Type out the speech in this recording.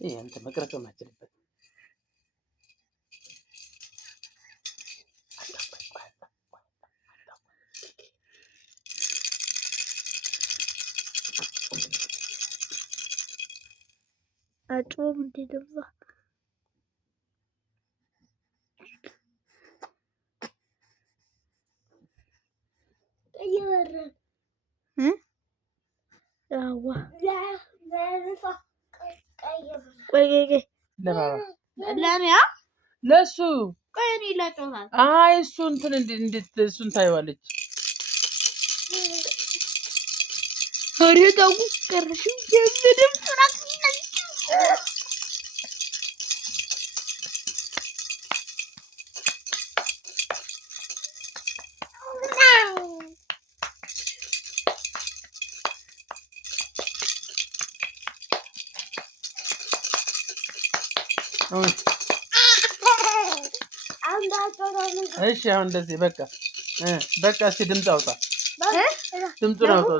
ይሄ አንተ መቅረጽ ማችልበት አጮም እንዲደባ እየወረ አዋ ለሚያ ለሱ ቆይኒ ለጮሃል አይ እሱ እንትን እንዴት እሱን ታይዋለች አሬዳው ቀርሽ የምንም ፍራክ እሺ አሁን እንደዚህ በቃ እስቲ ድምጽ አውጣ ድምጹን አውጣ